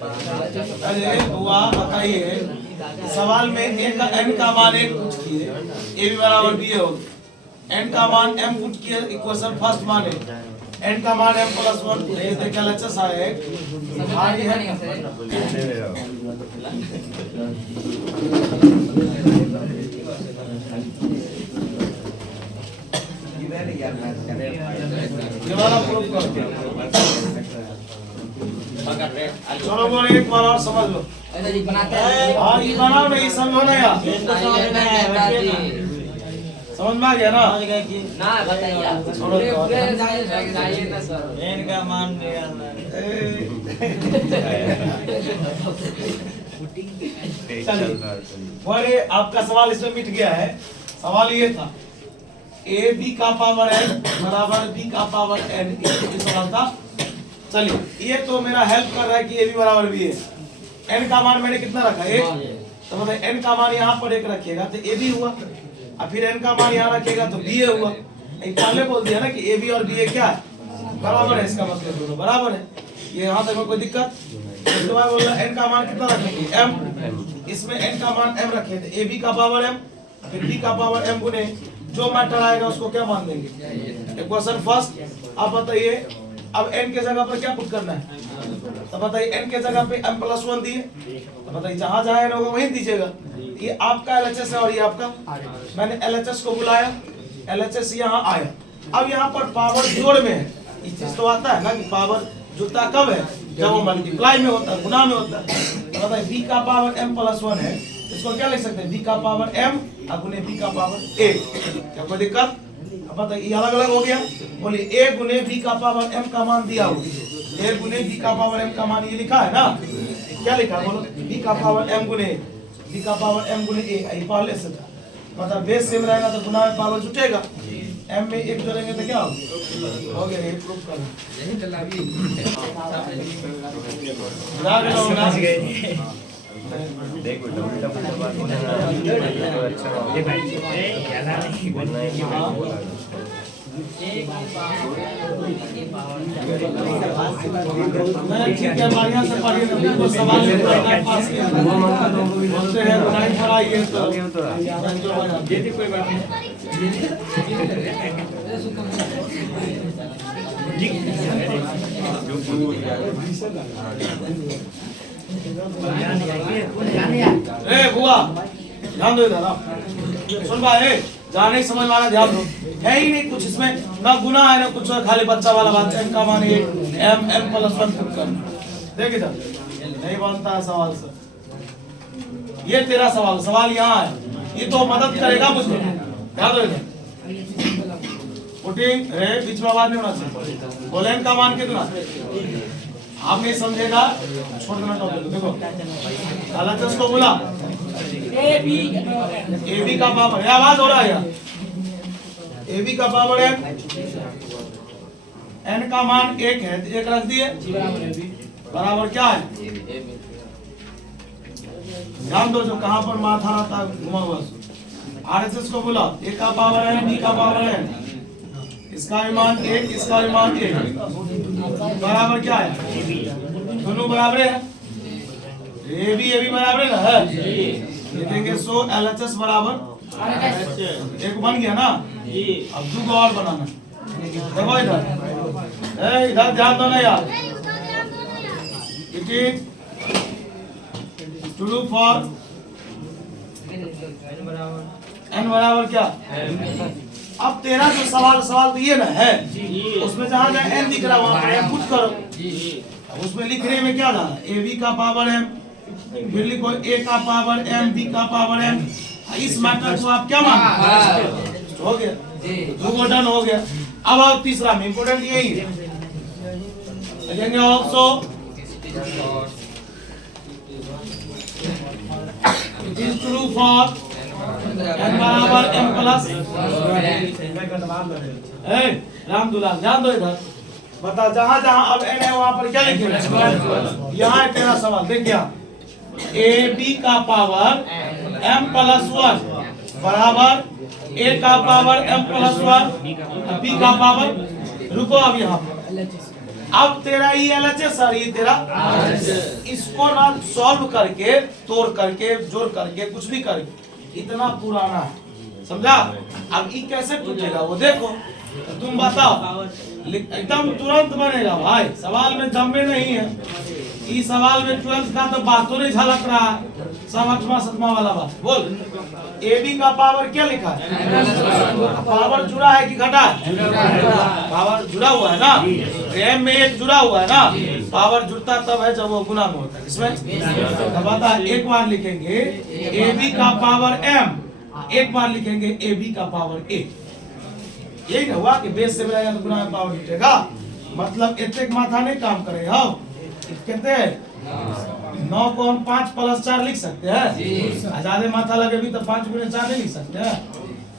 अरे हुआ बताइए, सवाल में ए का n का मान 1 पुट किए, a भी बराबर b हो, n का मान m पुट किए, इक्वेशन फर्स्ट मान है, n का मान m प्लस 1 ये देखा LHS आए भारी है। ये वाला प्रूफ कर, चलो बोल एक बार और समझ लो। हाँ ये बनाओ नहीं, समझो ना यार, समझ में आ गया ना? ना बताइए, छोड़ो इनका मान बोले आपका सवाल इसमें मिट गया है। सवाल ये था a b का पावर n बराबर b का पावर n, ये सवाल था। चलिए ये तो मेरा हेल्प कर रहा है कि a b बराबर b है। n का मान मैंने कितना रखा 1, तो मतलब n का मान यहाँ पर 1 रखिएगा तो a b हुआ, और फिर n का मान यहाँ रखिएगा तो b हुआ। पहले बोल दिया ना कि a b और b क्या है, बराबर है, इसका मतलब दोनों बराबर है। ये यहाँ तक में कोई दिक्कत? इसके बाद बोल रहा n का मान कितना रखेंगे m, इसमें n का मान m रखे थे, a b का पावर m फिर b का पावर m गुने जो मैटर आएगा उसको क्या मान देंगे, इक्वेशन फर्स्ट। अब बताइए अब n के जगह पर क्या पुट करना है, तो बताइए n के जगह पे m प्लस 1 दिए, तो बताइए जहां जहां n होगा वहीं दीजिएगा। ये आपका LHS है और ये आपका, मैंने LHS को बुलाया, LHS यहाँ आया। अब यहाँ पर पावर जोड़ में है, इस चीज तो आता है ना कि पावर जुड़ता कब है, जब वो मल्टीप्लाई में होता है, गुना में होता है। तो बताइए b का पावर m प्लस 1 है, इसको क्या लिख सकते हैं, b का पावर m गुने b का पावर a, क्या कोई दिक्कत? अब बताइए ये अलग अलग हो गया, बोलिए a गुने b का पावर m का मान दिया हो, a गुने b का पावर m का मान ये लिखा है ना, क्या लिखा है बोलो, b का पावर m गुने b का पावर m गुने a, ये पहले से था। मतलब बेस सेम रहेगा तो गुना में पावर जुटेगा, m में 1 जोड़ेंगे तो क्या हो गया, ये प्रूफ करना। देख बेटा उल्टा पुल्टा बात बोलना अच्छा ये भाई ज्यादा नहीं बोलना है कि भाई बोला ठीक है, बढ़िया से पढ़िए, तो सवाल पास किया बोलते हैं बनाई पढ़ाइए तो ये थी कोई बात नहीं। बुआ ध्यान दो इधर, सुन भाई, जहाँ नहीं समझ वाला ध्यान दो, है ही नहीं कुछ इसमें, ना गुना है ना कुछ, खाली बच्चा वाला बात। m का मान m प्लस 1 पुट कर, देख इधर नहीं बनता है सवाल सर, ये तेरा सवाल यहाँ है, ये तो मदद करेगा मुझे, ध्यान दो इधर। पुटिंग रे बीच में आवाज नहीं होना चाहिए, बोले m का मान कितना, आप नहीं समझेगा छोड़ देना टॉपिक। देखो LHS को बोला AB का पावर, आवाज हो रहा है यार, AB का पावर है, n का मान 1 है, 1 रख दिए बराबर क्या है, ध्यान दो जो कहां पर माथा रहता है घुमा हुआ। RHS को बोला a का पावर है, b का पावर है, इसका भी मान 1, इसका भी मान 1 बराबर क्या है, दोनों बराबर है, ए भी बराबर है ना, ये देंगे। सो LHS बराबर 1 बन गया ना, अब 2 को और बनाना। देखो इधर ध्यान दो ना यार, it is true for n बराबर क्या। अब तेरा जो सवाल तो ये ना है, उसमें जहाँ n दिख रहा है वहाँ पर कुछ करो, उसमें लिखने में क्या था, ab का पावर m, फिर लिखो a का पावर m, b का पावर m। इस मैटर को आप क्या मानते हो गया, 2 डन हो गया। अब तीसरा में इंपोर्टेंट यही है, लिखेंगे also it is true for n बराबर m प्लस। राम दुलाल ध्यान दो इधर, बता जहां जहां अब n है वहां पर क्या लिखेंगे, यहाँ है तेरा सवाल, देख क्या, ab का पावर m प्लस 1 बराबर a का पावर m प्लस 1, b का पावर, रुको अब यहाँ पर अब तेरा ई LHS और ये तेरा इसको ना सॉल्व करके, तोड़ करके, जोड़ करके, कुछ भी करके, इतना पुराना है, समझा? अब ई कैसे टूटेगा वो देखो, तुम बताओ, एकदम तुरंत बनेगा भाई, सवाल में दम में नहीं है। इस सवाल में 12th का तो बातों नहीं झलक रहा है, सब 8वां 7वां वाला बात। बोल, AB का पावर क्या लिखा है? पावर जुड़ा है कि घटा है? पावर जुड़ा हुआ है ना, M में 1 जुड़ा हुआ है ना, पावर जुड़ता तब है जब वो गुना में होता है। इसमें तो बता, एक बार लिखेंगे AB का पावर M, एक बार लिखेंगे AB का पावर A। यही ना हुआ कि बेस से मिलाएगा तो गुना में पावर जुटेगा, मतलब एक माथा नहीं काम करेगा। कहते हैं 9 को हम 5 + 4 लिख सकते हैं, ज्यादा माथा लगे भी तो 5 × 4 नहीं लिख सकते हैं।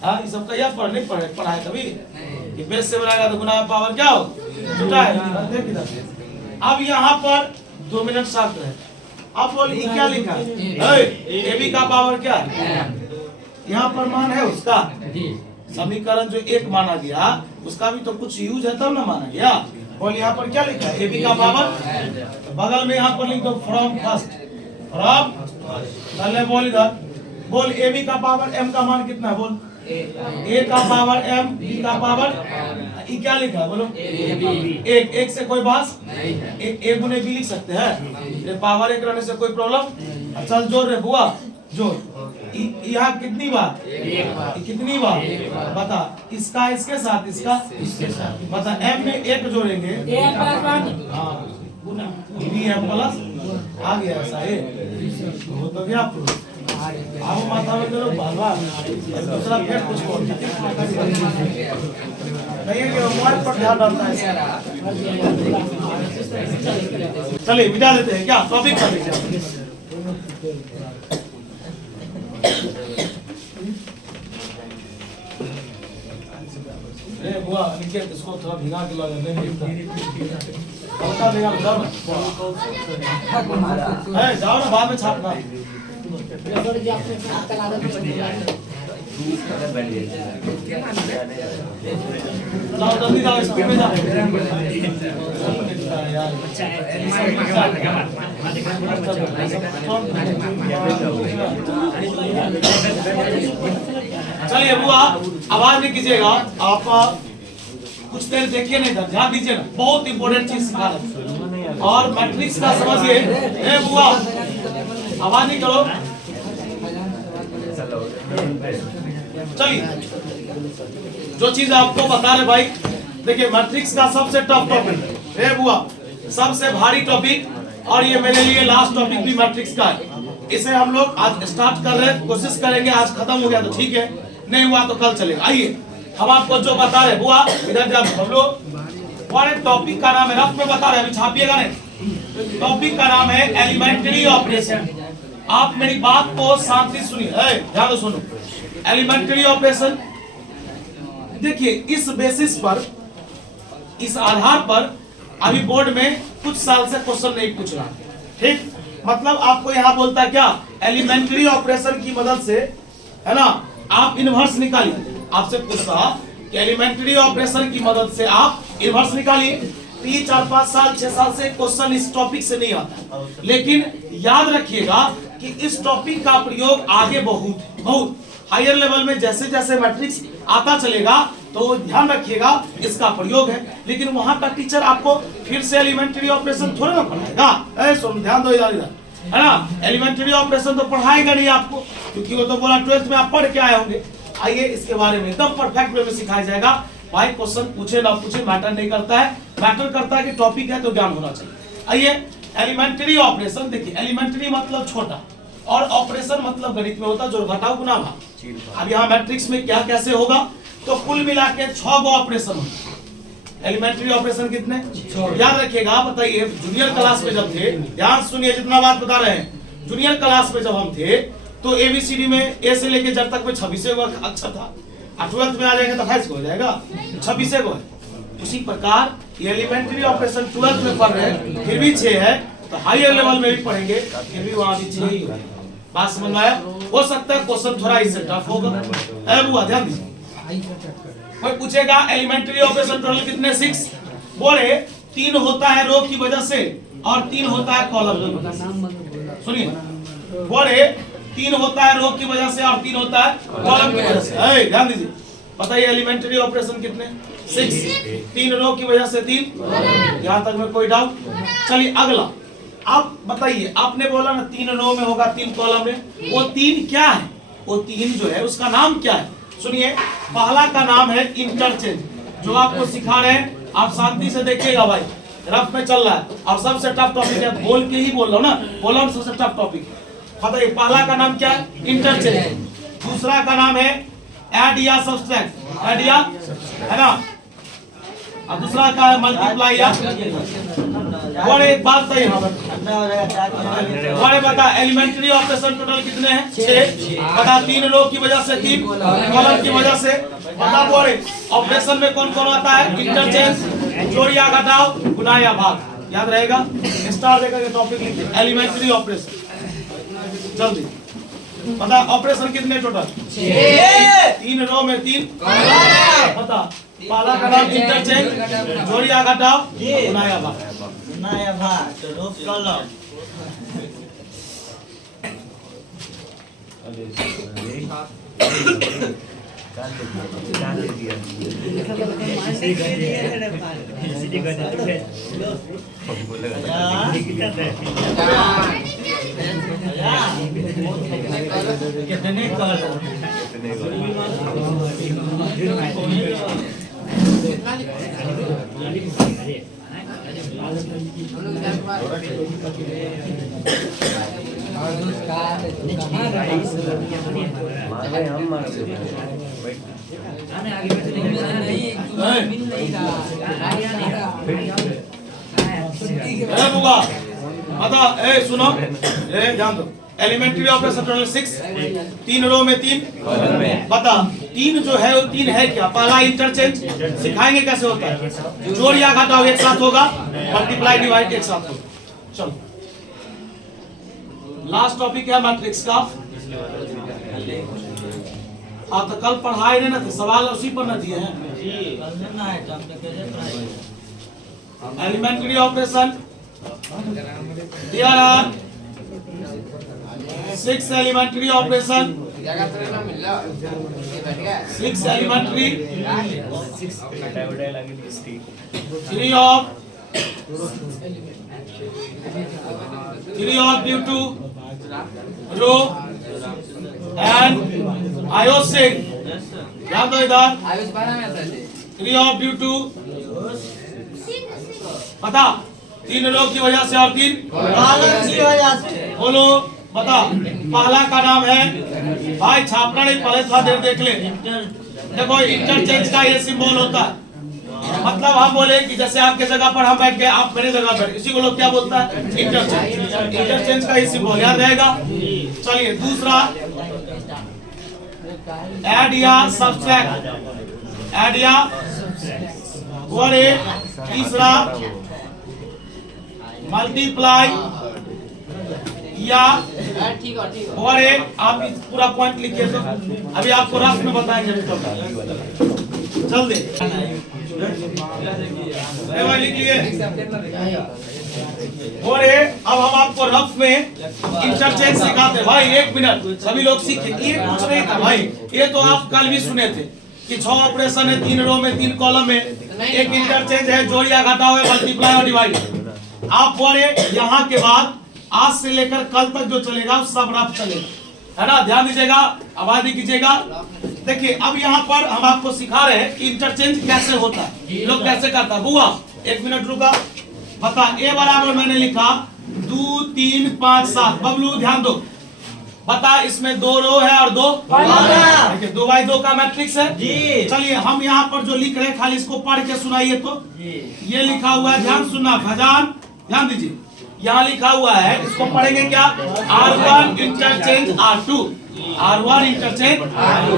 हाँ, ये सब का पढ़ा है कभी कि बेस से बनाएगा तो गुना पावर क्या हो जुटा है। अब यहाँ पर 2 मिनट शांत रहे। अब बोल ये क्या लिखा है? AB का पावर क्या है? यहाँ पर मान है उसका, समीकरण जो 1 माना गया उसका भी तो कुछ यूज है तब ना माना गया। बोल यहाँ पर क्या लिखा है? AB का पावर, बगल में यहाँ पर लिख दो फ्रॉम फर्स्ट, फ्रॉम पहले बोल इधर, बोल AB का पावर M का मान कितना है? बोल A का पावर M, B का पावर, ये क्या लिखा है? बोलो एक से कोई बात, A × B लिख सकते हैं, पावर 1 रहने से कोई प्रॉब्लम। चल जोड़ रे बुआ, जोड़। यहाँ कितनी बार? कितनी बार बता? इसका इसके साथ, इसका इसके साथ, बता। M में 1 जोड़ेंगे, हाँ BM प्लस आ गया, ऐसा है वो तो क्या आप माथा में करो बाबा, दूसरा फिर कुछ बोल नहीं है कि मोबाइल पर ध्यान डालता है। चलिए मिटा देते हैं क्या, टॉपिक पर लीजिए। बुआ निकेत, इसको थोड़ा भिगा के ला दे, हल्का भिगा जाओ ना, जाओ ना, बाद में छापना। जाओ जल्दी जाओ, इसको में जाओ यार। चलिए बुआ आवाज नहीं कीजिएगा, आप कुछ देर देखिए, नहीं ध्यान दीजिए ना, बहुत इंपॉर्टेंट चीज सिखा रहे हैं। और मैट्रिक्स का समझिए। ए बुआ आवाज नहीं करो, चलिए जो चीज आपको बता रहे भाई, देखिए मैट्रिक्स का सबसे टफ टॉपिक है बुआ, सबसे भारी टॉपिक, और ये मेरे लिए लास्ट टॉपिक भी मैट्रिक्स का है। इसे हम लोग आज स्टार्ट कर रहे हैं, कोशिश करेंगे आज खत्म हो गया तो ठीक है, नहीं हुआ तो कल चलेगा। आइए हम आपको जो बता रहे बुआ, इधर जब हम लोग, और टॉपिक का नाम है, रफ में बता रहे, अभी छापिएगा नहीं, टॉपिक का नाम है एलिमेंट्री ऑपरेशन। आप मेरी बात को शांति सुनिए, ध्यान सुनो। एलिमेंट्री ऑपरेशन, देखिए इस बेसिस पर, इस आधार पर अभी बोर्ड में कुछ साल से क्वेश्चन नहीं पूछ रहा, ठीक? मतलब आपको यहाँ बोलता क्या, एलिमेंट्री ऑपरेशन की मदद से, है ना, आप इनवर्स निकालिए। आपसे पूछता कि एलिमेंट्री ऑपरेशन की मदद से आप इनवर्स निकालिए। 3, 4, 5 साल 6 साल से क्वेश्चन इस टॉपिक से नहीं आता, लेकिन याद रखिएगा कि इस टॉपिक का प्रयोग आगे बहुत हायर लेवल में जैसे जैसे मैट्रिक्स आता चलेगा तो ध्यान रखिएगा इसका प्रयोग है। लेकिन वहां का टीचर आपको फिर से एलिमेंट्री ऑपरेशन थोड़ा ना पढ़ाएगा, सुन ध्यान दो इधर, है ना, एलिमेंट्री ऑपरेशन तो पढ़ाएगा नहीं आपको, क्योंकि वो तो बोला 12th में आप पढ़ के आए होंगे। आइए इसके बारे में एकदम परफेक्ट वे में सिखाया जाएगा। भाई क्वेश्चन पूछे ना पूछे मैटर नहीं करता है, मैटर करता है कि टॉपिक है तो ज्ञान होना चाहिए। आइए एलिमेंट्री ऑपरेशन देखिए, एलिमेंट्री मतलब छोटा और ऑपरेशन मतलब गणित में होता है जो घटाव गुना भाग। अब यहाँ मैट्रिक्स में क्या कैसे होगा, तो कुल मिला के 6 गो ऑपरेशन होगा। एलिमेंट्री ऑपरेशन कितने? याद रखिएगा, बताइए जूनियर क्लास में जब थे, ध्यान सुनिए जितना बात बता रहे हैं, जूनियर क्लास में जब हम थे तो ABCD में A से लेके Z तक में 26 गो अक्षर था, 12th में आ जाएगा तो 28 हो जाएगा, 26 गो है। उसी प्रकार एलिमेंट्री ऑपरेशन 12th में पढ़ रहे हैं फिर भी 6 है, तो हायर लेवल में भी पढ़ेंगे फिर भी वहां भी 6 ही होगा। बात समझ में आया? हो सकता है क्वेश्चन थोड़ा इससे टफ होगा, बुआ ध्यान दीजिए। कोई पूछेगा एलिमेंट्री ऑपरेशन टोटल कितने? 6। बोले 3 होता है रो की वजह से और 3 होता है कॉलम की वजह से। सुनिए, बोले 3 होता है रो की वजह से और 3 होता है कॉलम की वजह से। ध्यान दीजिए, बताइए एलिमेंट्री ऑपरेशन कितने? 6। 3 रो की वजह से 3। यहाँ तक में कोई डाउट? चलिए अगला, आप बताइए, आपने बोला ना 3 रो में होगा 3 कॉलम में, वो 3 क्या है? वो 3 जो है उसका नाम क्या है? सुनिए, पहला का नाम है इंटरचेंज, जो आपको सिखा रहे हैं, आप शांति से देखिएगा भाई, रफ में चल रहा है और सबसे टफ टॉपिक है, बोल के ही बोल रहा हूं ना, बोला ना सबसे टफ टॉपिक है। बताइए पहला का नाम क्या है? इंटरचेंज। दूसरा का नाम है ऐड या सब्सट्रैक्ट, ऐड या, है ना, और दूसरा का है मल्टीप्लाई या। और एक बात सही है, और बता एलिमेंट्री ऑपरेशन टोटल कितने हैं? 6। बता 3 रो की वजह से 3 कॉलम की वजह से। बता बोले ऑपरेशन में कौन कौन आता है? इंटरचेंज, जोड़ या घटाव, गुणा या भाग। याद रहेगा, स्टार देकर के टॉपिक लिखिए, एलिमेंट्री ऑपरेशन। जल्दी बता ऑपरेशन कितने टोटल? 6। 3 रो में 3। बता पहला का नाम इंटरचेंज, जोड़ या घटाव, गुणा या भाग। नया भाग तो रोप कॉलम। कितने कॉलम? बता सुनो, ध्यान दो, एलिमेंट्री ऑपरेशन टोटल 6, 3 रो में 3। बता 3 जो है वो 3 है क्या? पहला इंटरचेंज, सिखाएंगे कैसे होता है, जोड़ या घटाव एक साथ होगा, मल्टीप्लाई डिवाइड एक साथ होगा। चलो लास्ट टॉपिक है मैट्रिक्स का। आप तो कल पढ़ाए नहीं ना थे, सवाल उसी पर न दिए हैं। Elementary operation, there are 6 elementary operation, 6 elementary, 3 of due to row and iosine। ध्यान दो इधर, 3 of due to, बता 3 रो की वजह से और 3 कॉलम की वजह से। बोलो बता पहला का नाम है, भाई छापना नहीं, पहले थोड़ा देर देख ले। देखो इंटरचेंज का ये सिंबल होता है, मतलब हम बोले कि जैसे आपके जगह पर हम बैठ गए, आप मेरे जगह पर, इसी को लोग क्या बोलता है? इंटरचेंज। इंटरचेंज का ये सिंबल याद रहेगा। चलिए दूसरा ऐड या सब्सट्रैक्ट, ऐड या, और तीसरा मल्टीप्लाई या, और आप पूरा पॉइंट लिखिए। तो अभी आपको रफ में बताएंगे, जल्दी लिख लिए। और अब हम आपको रफ में इंटरचेंज सिखाते हैं। भाई 1 मिनट, सभी लोग सीखिए। ये कुछ नहीं था भाई, ये तो आप कल भी सुने थे कि 6 ऑपरेशन है, 3 रो में 3 कॉलम में, एक इंटरचेंज है, जोड़ या घटाव है, मल्टीप्लाई और डिवाइड। आप बोले यहाँ के बाद आज से लेकर कल तक जो चलेगा सब रफ चलेगा, है ना। ध्यान दीजिएगा, आवाज भी कीजिएगा। देखिए अब यहाँ पर हम आपको सिखा रहे हैं कि इंटरचेंज कैसे होता है, लोग कैसे करता है। बुआ 1 मिनट रुका, बता ए बराबर मैंने लिखा 2 3 5 7। बबलू ध्यान दो, बता इसमें 2 रो है और 2 कॉलम। 2 बाई 2 का मैट्रिक्स है जी। चलिए हम यहाँ पर जो लिख रहे हैं खाली इसको पढ़ के सुनाइए। तो ये लिखा हुआ है, ध्यान सुनना फैजान, ध्यान दीजिए। यहाँ लिखा हुआ है, इसको पढ़ेंगे क्या? R1 interchange R2, R1 interchange R2।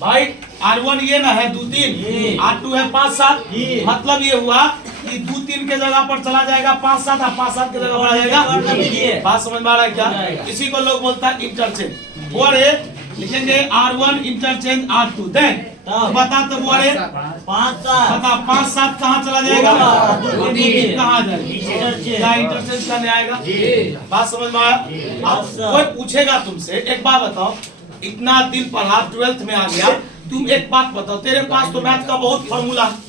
भाई R1 ये ना है 2 3, R2 है 5 7। मतलब ये हुआ कि 2 3 के जगह पर चला जाएगा 5 7, और 5 7 के जगह पर आ जाएगा। बात समझ में आ रहा है क्या? इसी को लोग बोलता है इंटरचेंज। और लिखेंगे R1 इंटरचेंज R2। देन बता तो बोले 5 7 बता 5 7 कहाँ चला जाएगा? कहाँ जाएगा? क्या इंटरचेंज करने आएगा? बात समझ में आया? अब कोई पूछेगा तुमसे, एक बात बताओ, इतना दिन पढ़ा 12th में आ गया, तुम एक बात बताओ, तेरे पास तो मैथ का बहुत फॉर्मूला है,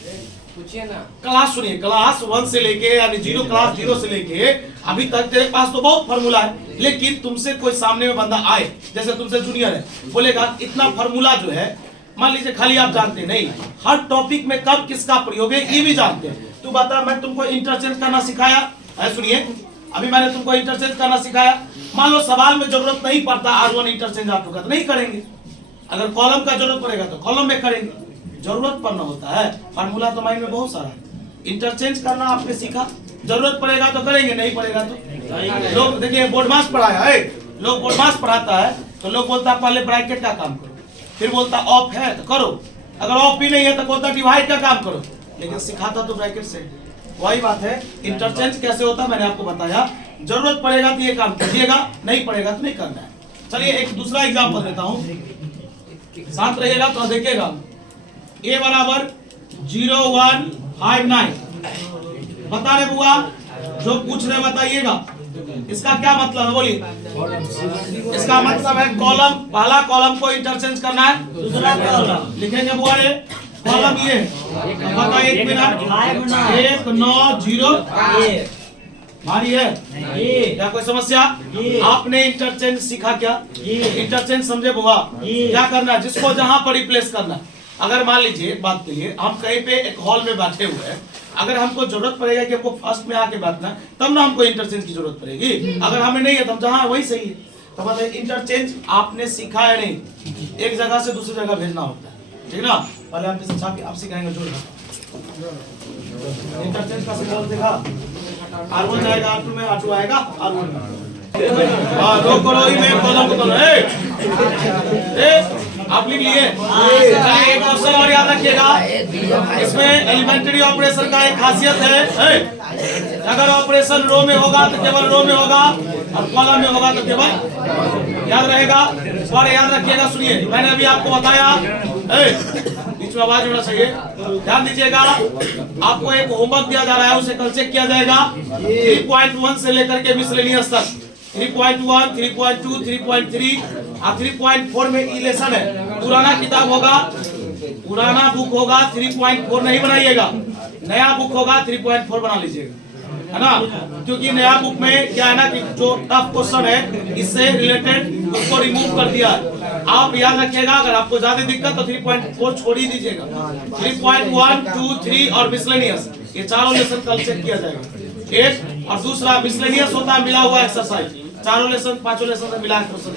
क्लास सुनिए, क्लास 1 से लेके यानी क्लास 0 से लेके अभी तक तेरे पास तो बहुत फॉर्मूला है, लेकिन तुमसे कोई सामने में बंदा आए, जैसे तुमसे जूनियर है, बोलेगा इतना फॉर्मूला जो है, मान लीजिए खाली आप जानते नहीं, हर टॉपिक में कब किसका प्रयोग है ये भी जानते हैं। तू बता, मैं तुमको इंटरचेंज करना सिखाया है, सुनिए, अभी मैंने तुमको इंटरचेंज करना सिखाया, मान लो सवाल में जरूरत नहीं पड़ता R1 इंटरचेंज R2 का, तो नहीं करेंगे। अगर कॉलम का जरूरत पड़ेगा तो कॉलम में करेंगे, जरूरत पड़ना होता है, फार्मूला तो माइंड में बहुत सारा है। इंटरचेंज करना आपने सीखा, जरूरत पड़ेगा तो करेंगे, नहीं पड़ेगा तो लोग देखिए बोर्डमास पढ़ाया है, लोग बोर्डमास पढ़ाता है तो लोग बोलता है पहले ब्रैकेट का काम करो, फिर बोलता ऑफ है तो करो, अगर ऑफ भी नहीं है तो बोलता डिवाइड का काम करो, लेकिन सिखाता तो ब्रैकेट से। वही बात है, इंटरचेंज कैसे होता है मैंने आपको बताया, जरूरत पड़ेगा तो ये काम कीजिएगा, नहीं पड़ेगा तो नहीं करना है। चलिए एक दूसरा एग्जाम्पल देता हूँ, शांत रहिएगा तो देखिएगा, A बराबर 0 1 5 9, बता रहे बुआ, जो पूछ रहे बताइएगा, इसका क्या मतलब है बोलिए? इसका मतलब है कॉलम, पहला कॉलम को इंटरचेंज करना है, दूसरा कॉलम लिखेंगे बुआ रे, कॉलम ये बता, 1 मिनट 1 9 0 भारी है क्या, कोई समस्या? आपने इंटरचेंज सीखा क्या? इंटरचेंज समझे बुआ? क्या करना है, जिसको जहां पर रिप्लेस करना है। अगर मान लीजिए एक बात के लिए हम कहीं पे एक हॉल में बैठे हुए हैं, अगर हमको जरूरत पड़ेगा कि हमको फर्स्ट में आके बैठना है, तब ना हमको इंटरचेंज की जरूरत पड़ेगी, अगर हमें नहीं है तो हम जहां वही सही है। तो मतलब इंटरचेंज आपने सीखा है नहीं, एक जगह से दूसरी जगह भेजना होता है, ठीक ना? पहले हम इसे छापी आप सिखाएंगे जोड़ इंटरचेंज का सिंबल देखा, R1 जाएगा R2 में, R2 आएगा R1 में। लोग करो ही में कॉलम को करो, आप लिख लिए। चलिए एक क्वेश्चन और याद रखिएगा, इसमें एलिमेंट्री ऑपरेशन का एक खासियत है, अगर ऑपरेशन रो में होगा तो केवल रो में होगा, और कॉलम में होगा तो केवल, याद रहेगा। और याद रखिएगा, सुनिए मैंने अभी आपको बताया, बीच में आवाज होना चाहिए, ध्यान दीजिएगा, आपको एक होमवर्क दिया जा रहा है, उसे कल चेक किया जाएगा, 3.1 से लेकर के मिसलेनियस तक, 3.1 3.2 3.3 और 3.4 में इलेक्शन है। पुराना किताब होगा, पुराना बुक होगा 3.4 नहीं बनाइएगा, नया बुक होगा 3.4 बना लीजिएगा, है ना? क्योंकि नया बुक में क्या है ना कि जो टफ क्वेश्चन है इससे रिलेटेड उसको रिमूव कर दिया है। आप याद रखिएगा, अगर आपको ज्यादा दिक्कत तो 3.4 छोड़ ही दीजिएगा, 3.1 2 3 और मिसलेनियस, ये चारों लेसन कल चेक किया जाएगा। एक और दूसरा मिसलेनियस होता है मिला हुआ एक्सरसाइज, चारों लेसन पांचों लेसन में मिला क्वेश्चन,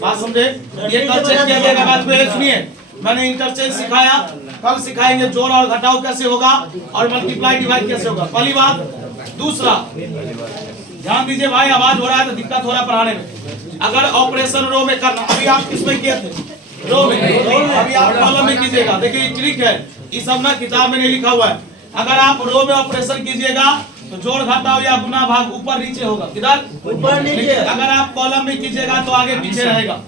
बात समझे? ये कल चेक किया जाएगा। बात पे सुनिए, मैंने इंटरचेंज सिखाया, कल सिखाएंगे जोड़ और घटाव कैसे होगा और मल्टीप्लाई डिवाइड कैसे होगा, पहली बात। दूसरा ध्यान दीजिए भाई, आवाज हो रहा है तो दिक्कत हो रहा है पढ़ाने में। अगर ऑपरेशन रो में करना, अभी आप किसमें किए थे? रो में, अभी आप कॉलम में कीजिएगा। देखिए ट्रिक है, ये सब ना किताब में नहीं लिखा हुआ है। अगर आप रो में ऑपरेशन कीजिएगा तो जोड़ घटाव या गुना भाग ऊपर नीचे होगा, किधर? ऊपर नीचे। अगर आप कॉलम में कीजिएगा तो आगे पीछे रहेगा।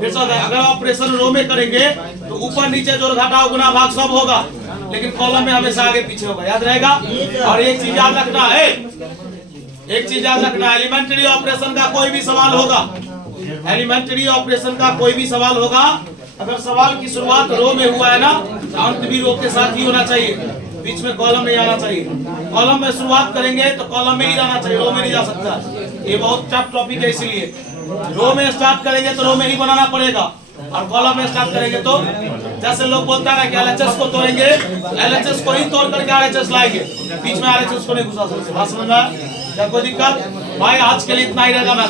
फिर से अगर ऑपरेशन रो में करेंगे तो ऊपर नीचे जोड़ घटाव गुना भाग सब होगा, लेकिन कॉलम में हमेशा आगे पीछे होगा, याद रहेगा। और एक चीज याद रखना है, एक चीज याद रखना, एलिमेंट्री ऑपरेशन का कोई भी सवाल होगा, एलिमेंट्री ऑपरेशन का कोई भी सवाल होगा, अगर सवाल की शुरुआत रो में हुआ है ना, अंत भी रो के साथ ही होना चाहिए, बीच में कॉलम नहीं आना चाहिए। कॉलम में शुरुआत करेंगे तो कॉलम में ही जाना चाहिए, रो में नहीं जा सकता। ये बहुत टफ टॉपिक है, इसीलिए रो में स्टार्ट करेंगे तो रो में ही बनाना पड़ेगा, और कॉलम में स्टार्ट करेंगे तो जैसे लोग बोलता है ना कि एलएचएस को तोड़ेंगे, एलएचएस को ही तोड़ करके आरएचएस लाएंगे, बीच में आरएचएस को नहीं घुसा सकते। बात समझ में आया? क्या कोई दिक्कत? भाई आज के लिए इतना ही रहेगा। मैं